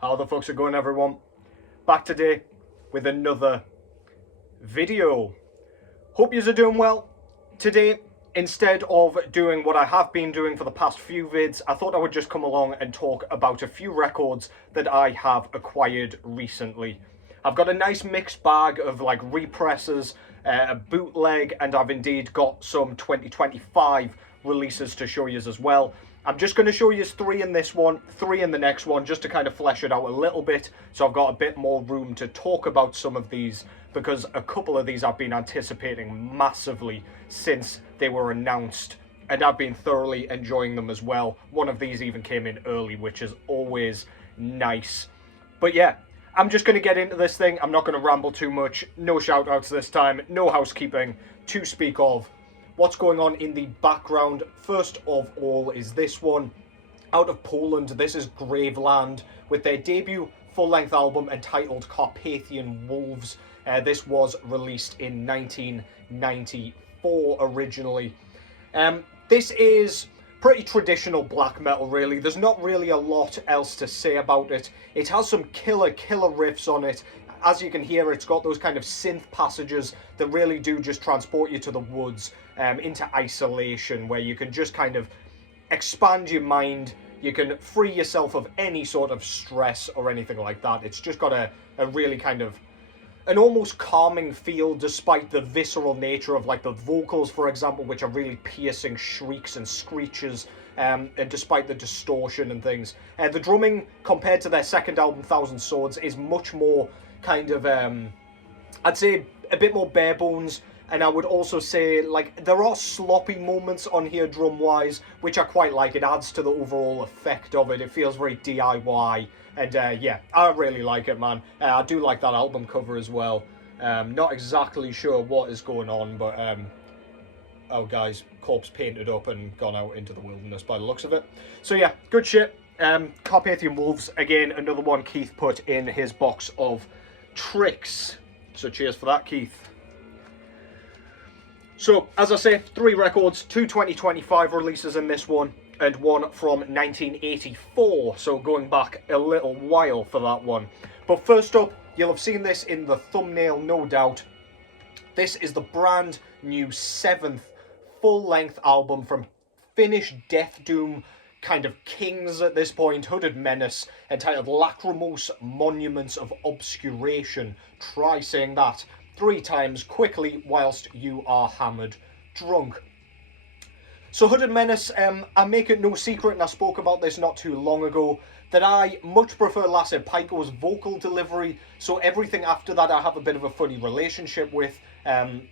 How the fuck's it going, everyone? Back today with another video. Hope yous are doing well. Today, instead of doing what I have been doing for the past few vids, I thought I would just come along and talk about a few records that I have acquired recently. I've got a nice mixed bag of like represses, a bootleg, and I've indeed got some 2025 releases to show yous as well. I'm just going to show you three in this one, three in the next one, just to kind of flesh it out a little bit, so I've got a bit more room to talk about some of these, because a couple of these I've been anticipating massively since they were announced, and I've been thoroughly enjoying them as well. One of these even came in early, which is always nice. But yeah, I'm just going to get into this thing. I'm not going to ramble too much. No shout-outs this time, no housekeeping to speak of. What's going on in the background, first of all, is this one. Out of Poland, this is Graveland, with their debut full-length album entitled Carpathian Wolves. This was released in 1994 originally. This is pretty traditional black metal, really. There's not really a lot else to say about it. It has some killer riffs on it. As you can hear, it's got those kind of synth passages that really do just transport you to the woods, into isolation, where you can just kind of expand your mind. You can free yourself of any sort of stress or anything like that. It's just got a really kind of an almost calming feel, despite the visceral nature of like the vocals, for example, which are really piercing shrieks and screeches, and despite the distortion and things. The drumming, compared to their second album, Thousand Swords, is much more kind of, I'd say a bit more bare bones, and I would also say, like, there are sloppy moments on here drum-wise, which I quite like. It adds to the overall effect of it. It feels very DIY, and yeah, I really like it, man. I do like that album cover as well. Not exactly sure what is going on, but, oh, guys, corpse painted up and gone out into the wilderness by the looks of it. So yeah, good shit. Carpathian Wolves, again, another one Keith put in his box of tricks. So cheers for that, Keith. So, as I say, three records, two 2025 releases in this one, and one from 1984, so going back a little while for that one. But first up, you'll have seen this in the thumbnail, no doubt. This is the brand new 7th full-length album from Finnish death doom kind of kings at this point, Hooded Menace, entitled Lacrimoose, Monuments of Obscuration. Try saying that 3 times quickly whilst you are hammered drunk. So Hooded Menace, I make it no secret, and I spoke about this not too long ago, that I much prefer Lacrimose's vocal delivery, so everything after that I have a bit of a funny relationship with.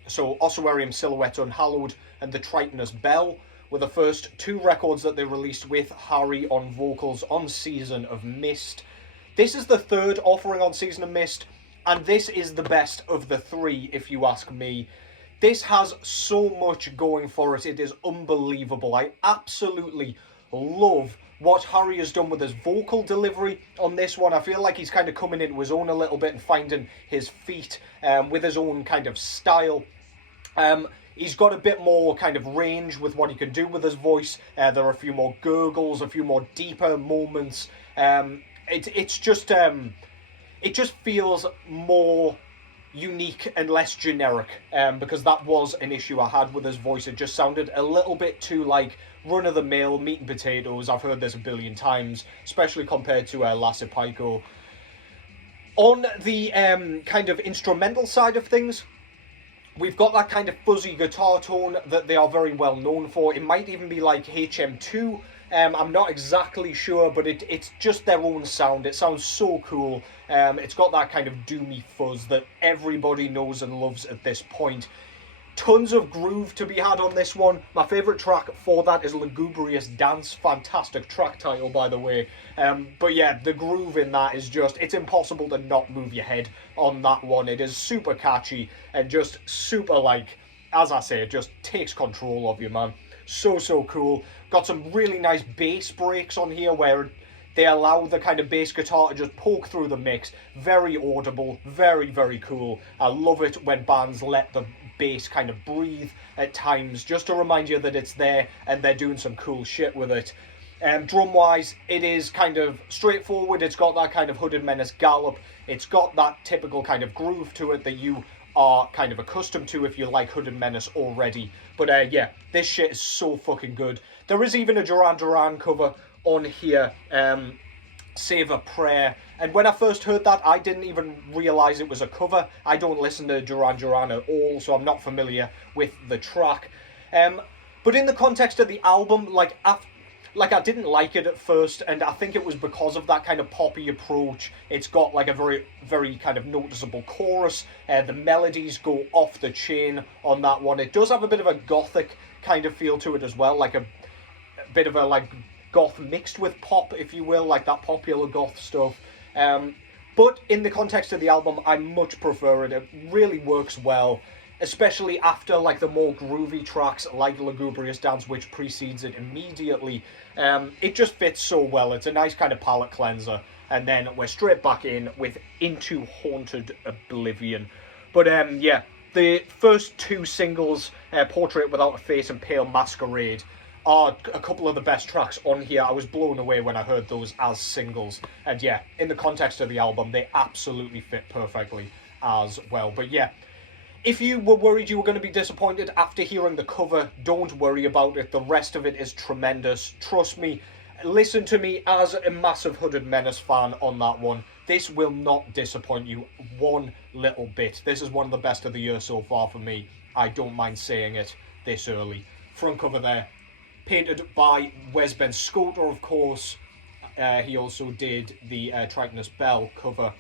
So Ossuarium Silhouette Unhallowed and The Tritonous Bell were the first 2 records that they released with Harry on vocals on Season of Mist. This is the 3rd offering on Season of Mist, and this is the best of the 3, if you ask me. This has so much going for it. It is unbelievable. I absolutely love what Harry has done with his vocal delivery on this one. I feel like he's kind of coming into his own a little bit and finding his feet with his own kind of style. He's got a bit more kind of range with what he can do with his voice. There are a few more gurgles, a few more deeper moments. It just feels more unique and less generic, because that was an issue I had with his voice. It just sounded a little bit too like run-of-the-mill meat and potatoes. I've heard this a billion times, especially compared to Lacrimouse. On the kind of instrumental side of things, we've got that kind of fuzzy guitar tone that they are very well known for. It might even be like HM2. I'm not exactly sure, but it's just their own sound. It sounds so cool. It's got that kind of doomy fuzz that everybody knows and loves at this point. Tons of groove to be had on this one. My favourite track for that is Lugubrious Dance. Fantastic track title, by the way. But yeah, the groove in that is just, it's impossible to not move your head on that one. It is super catchy and just super, like, as I say, it just takes control of you, man. So cool. Got some really nice bass breaks on here where they allow the kind of bass guitar to just poke through the mix. Very audible, very cool. I love it when bands let the bass kind of breathe at times, just to remind you that it's there and they're doing some cool shit with it. Drum wise, it is kind of straightforward. It's got that kind of Hooded Menace gallop. It's got that typical kind of groove to it that you are kind of accustomed to if you like Hooded Menace already. But yeah, this shit is so fucking good. There is even a Duran Duran cover on here, Save a Prayer. And when I first heard that, I didn't even realise it was a cover. I don't listen to Duran Duran at all, so I'm not familiar with the track. But in the context of the album, like I didn't like it at first, and I think it was because of that kind of poppy approach. It's got like a very, very kind of noticeable chorus. The melodies go off the chain on that one. It does have a bit of a gothic kind of feel to it as well, like a bit of a like goth mixed with pop, if you will, like that popular goth stuff. But in the context of the album, I much prefer it. It really works well, especially after like the more groovy tracks like Lugubrious Dance, which precedes it immediately. It just fits so well. It's a nice kind of palate cleanser. And then we're straight back in with Into Haunted Oblivion. But yeah, the first two singles, Portrait Without a Face and Pale Masquerade, are a couple of the best tracks on here. I was blown away when I heard those as singles. And yeah, in the context of the album, they absolutely fit perfectly as well. But yeah, if you were worried you were going to be disappointed after hearing the cover, don't worry about it. The rest of it is tremendous. Trust me, listen to me as a massive Hooded Menace fan on that one. This will not disappoint you one little bit. This is one of the best of the year so far for me. I don't mind saying it this early. Front cover there, painted by Wes Ben Scoter, of course. He also did the Tritonus Bell cover.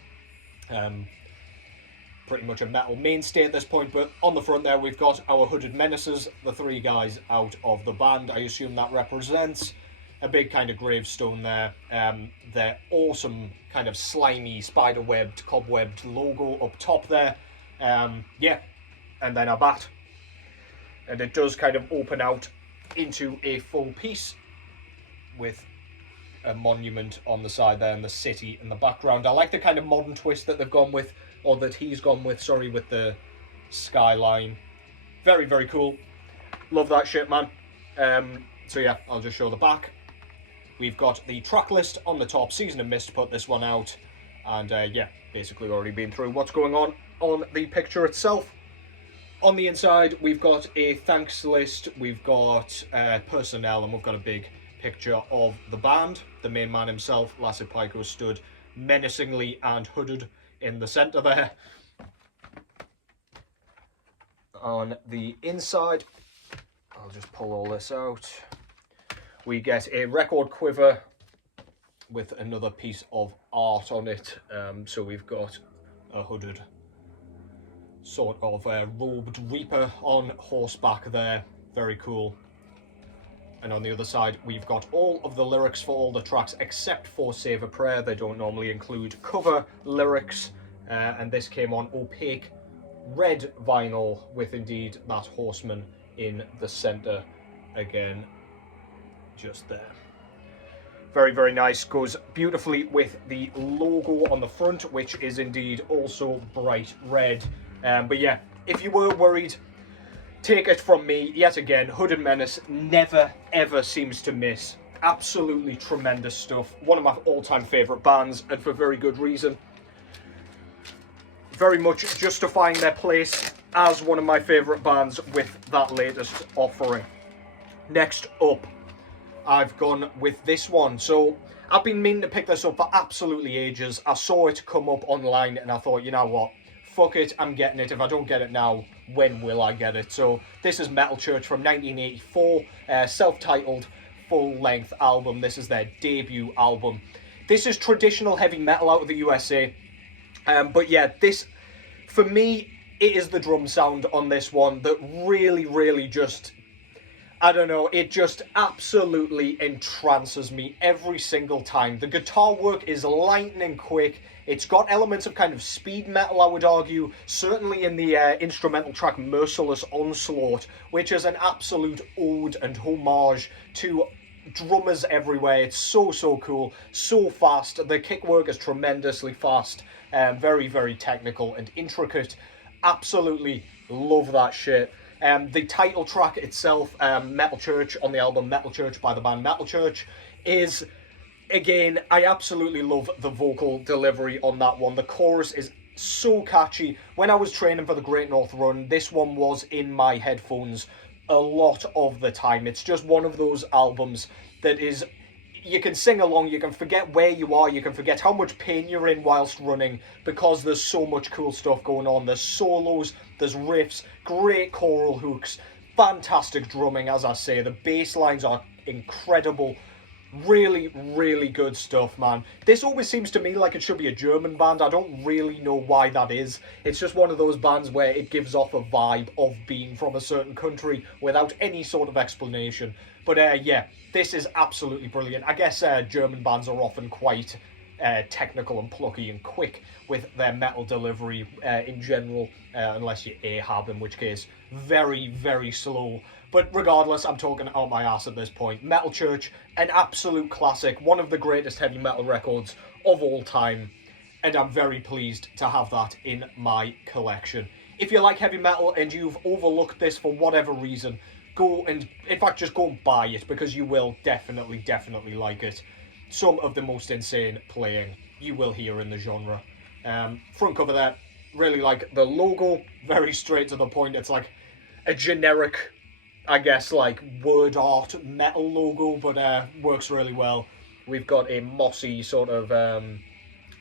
Pretty much a metal mainstay at this point, but on the front there we've got our Hooded Menaces, the three guys out of the band. I assume that represents a big kind of gravestone there. Their awesome kind of slimy, spider-webbed, cobwebbed logo up top there. Yeah, and then a bat. And it does kind of open out into a full piece with a monument on the side there and the city in the background. I like the kind of modern twist that they've gone with, or that he's gone with, sorry, with the skyline. Very, very cool. Love that shit, man. So yeah, I'll just show the back. We've got the track list on the top. Season of Mist put this one out. And yeah, basically already been through what's going on the picture itself. On the inside, we've got a thanks list, we've got personnel, and we've got a big picture of the band. The main man himself, Lasse Pico, stood menacingly and hooded in the centre there. On the inside, I'll just pull all this out. We get a record quiver with another piece of art on it. So we've got a hooded sort of robed reaper on horseback there. Very cool. And on the other side, we've got all of the lyrics for all the tracks except for Save a Prayer. They don't normally include cover lyrics. And this came on opaque red vinyl with indeed that horseman in the centre again, just there. Very, very nice. Goes beautifully with the logo on the front, which is indeed also bright red. But yeah, if you were worried, take it from me, yet again, Hooded Menace never, ever seems to miss. Absolutely tremendous stuff. One of my all-time favourite bands, and for very good reason. Very much justifying their place as one of my favourite bands with that latest offering. Next up, I've gone with this one. So, I've been meaning to pick this up for absolutely ages. I saw it come up online and I thought, you know what? Fuck it, I'm getting it. If I don't get it now, when will I get it? So this is Metal Church from 1984, self-titled full-length album. This is their debut album. This is traditional heavy metal out of the USA. But yeah, this, for me, it is the drum sound on this one that really, really just, I don't know, it just absolutely entrances me every single time. The guitar work is lightning quick. It's got elements of kind of speed metal, I would argue, certainly in the instrumental track Merciless Onslaught, which is an absolute ode and homage to drummers everywhere. It's so, so cool, so fast. The kick work is tremendously fast, very, very technical and intricate. Absolutely love that shit. The title track itself, Metal Church, on the album Metal Church by the band Metal Church, is, again, I absolutely love the vocal delivery on that one. The chorus is so catchy. When I was training for the Great North Run, this one was in my headphones a lot of the time. It's just one of those albums that is, you can sing along, you can forget where you are, you can forget how much pain you're in whilst running, because there's so much cool stuff going on. There's solos, there's riffs, great choral hooks, fantastic drumming, as I say. The bass lines are incredible. Really, really good stuff, man. This always seems to me like it should be a German band. I don't really know why that is. It's just one of those bands where it gives off a vibe of being from a certain country without any sort of explanation. But yeah, this is absolutely brilliant. I guess German bands are often quite technical and plucky and quick with their metal delivery in general, unless you're Ahab, in which case very, very slow. But regardless, I'm talking out my ass at this point. Metal Church, an absolute classic, one of the greatest heavy metal records of all time, and I'm very pleased to have that in my collection. If you like heavy metal and you've overlooked this for whatever reason, go and, in fact, just go and buy it, because you will definitely, definitely like it. Some of the most insane playing you will hear in the genre. Front cover there, really like the logo, very straight to the point. It's like a generic, I guess, like word art metal logo, but works really well. We've got a mossy sort of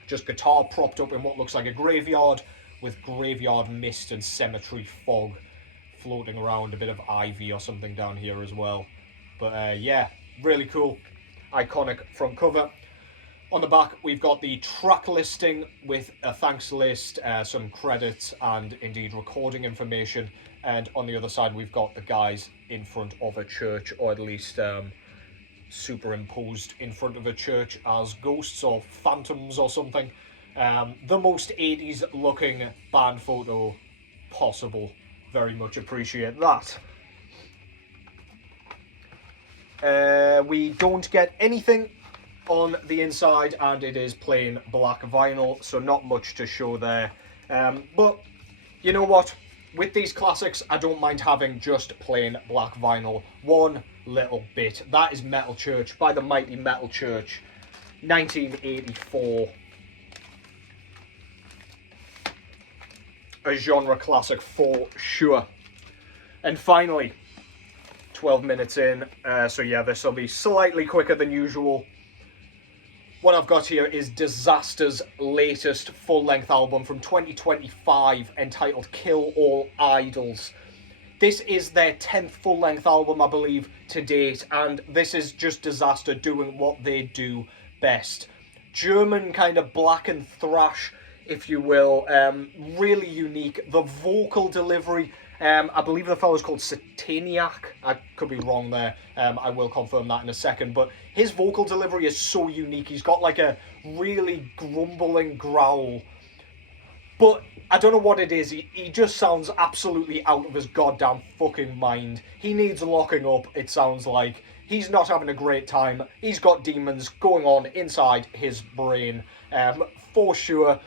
just guitar propped up in what looks like a graveyard, with graveyard mist and cemetery fog floating around, a bit of ivy or something down here as well. But yeah, really cool, iconic front cover. On the back, we've got the track listing with a thanks list, some credits, and indeed recording information. And on the other side, we've got the guys in front of a church, or at least superimposed in front of a church as ghosts or phantoms or something. The most 80s looking band photo possible. Very much appreciate that. We don't get anything on the inside, and it is plain black vinyl, so not much to show there. But you know what? With these classics, I don't mind having just plain black vinyl one little bit. That is Metal Church by the mighty Metal Church, 1984. A genre classic for sure. And finally, 12 minutes in, so yeah, this will be slightly quicker than usual. What I've got here is Disaster's latest full-length album from 2025, entitled Kill All Idols. This is their 10th full-length album, I believe, to date, and this is just Disaster doing what they do best. German kind of black and thrash, if you will, really unique. The vocal delivery, I believe the fellow's called Sataniac. I could be wrong there. I will confirm that in a second. But his vocal delivery is so unique. He's got like a really grumbling growl. But I don't know what it is. He just sounds absolutely out of his goddamn fucking mind. He needs locking up, it sounds like. He's not having a great time. He's got demons going on inside his brain, for sure.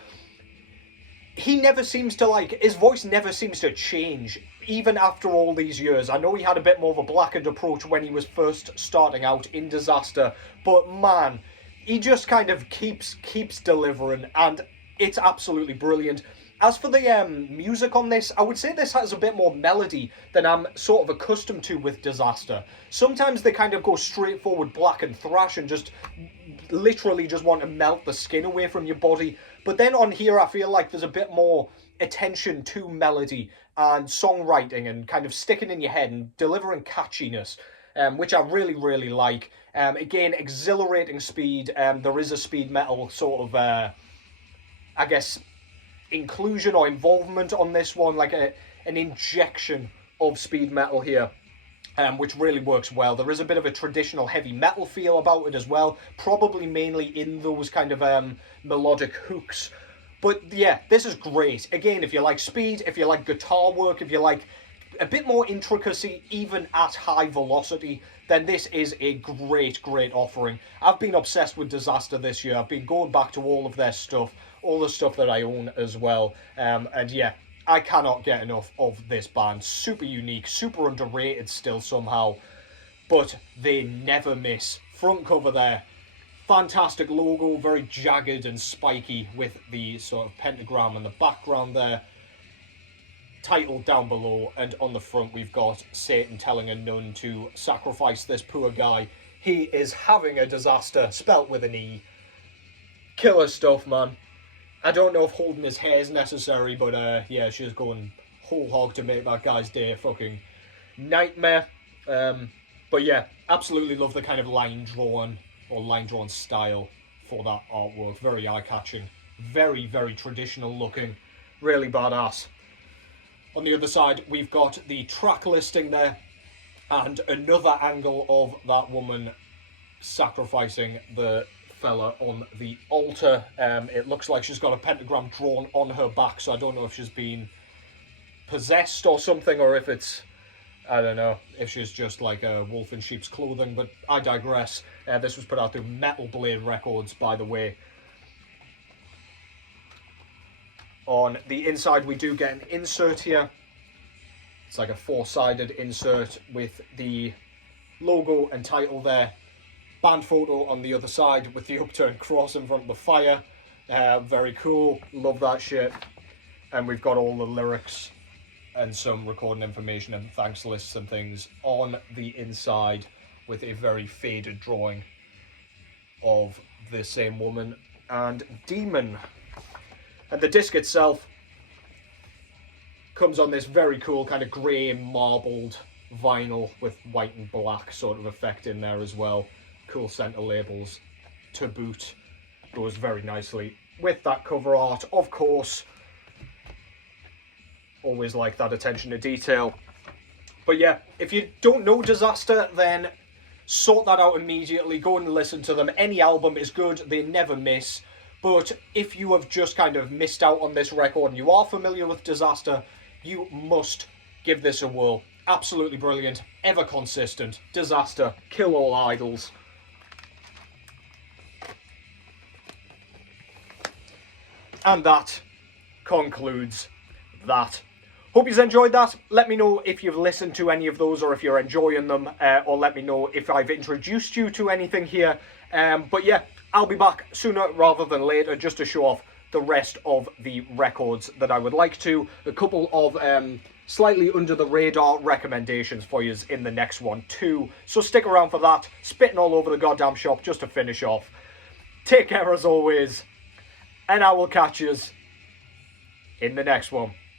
He never seems to, like, his voice never seems to change, even after all these years. I know he had a bit more of a blackened approach when he was first starting out in Disaster, but man, he just kind of keeps delivering, and it's absolutely brilliant. As for the music on this, I would say this has a bit more melody than I'm sort of accustomed to with Disaster. Sometimes they kind of go straightforward black and thrash and just literally just want to melt the skin away from your body. But then on here, I feel like there's a bit more attention to melody and songwriting and kind of sticking in your head and delivering catchiness, which I really, really like. Again, exhilarating speed. There is a speed metal sort of, I guess, inclusion or involvement on this one, like an injection of speed metal here. Which really works well. There is a bit of a traditional heavy metal feel about it as well, probably mainly in those kind of melodic hooks. But yeah, this is great. Again, if you like speed, if you like guitar work, if you like a bit more intricacy even at high velocity, then this is a great, great offering. I've been obsessed with Disaster this year. I've been going back to all of their stuff, all the stuff that I own as well. And yeah, I cannot get enough of this band. Super unique, super underrated still somehow, but they never miss front cover there. Fantastic logo, very jagged and spiky with the sort of pentagram in the background there. Title down below, and on the front we've got Satan telling a nun to sacrifice this poor guy. He is having a disaster, spelt with an E. Killer stuff, man. I don't know if holding his hair is necessary, but yeah, she's going whole hog to make that guy's day a fucking nightmare. But yeah, absolutely love the kind of line drawn style for that artwork. Very eye-catching, very, very traditional looking, really badass. On the other side, we've got the track listing there, and another angle of that woman sacrificing the fella on the altar. It looks like she's got a pentagram drawn on her back, so I don't know if she's been possessed or something, or if it's, I don't know, if she's just like a wolf in sheep's clothing, but I digress. This was put out through Metal Blade Records, by the way. On the inside, we do get an insert here. It's like a four-sided insert with the logo and title there. Band photo on the other side with the upturned cross in front of the fire. Very cool. Love that shit. And we've got all the lyrics and some recording information and thanks lists and things on the inside with a very faded drawing of the same woman and demon. And the disc itself comes on this very cool kind of grey marbled vinyl with white and black sort of effect in there as well. Cool center labels to boot. Goes very nicely with that cover art, of course. Always like that attention to detail. But yeah, if you don't know Disaster, then sort that out immediately. Go and listen to them. Any album is good. They never miss. But if you have just kind of missed out on this record and you are familiar with Disaster, you must give this a whirl. Absolutely brilliant. Ever consistent. Disaster. Kill all idols. And that concludes that. Hope you've enjoyed that. Let me know if you've listened to any of those or if you're enjoying them, or let me know if I've introduced you to anything here. But yeah, I'll be back sooner rather than later just to show off the rest of the records that I would like to. A couple of slightly under the radar recommendations for you in the next one too. So stick around for that. Spitting all over the goddamn shop just to finish off. Take care as always, and I will catch you in the next one.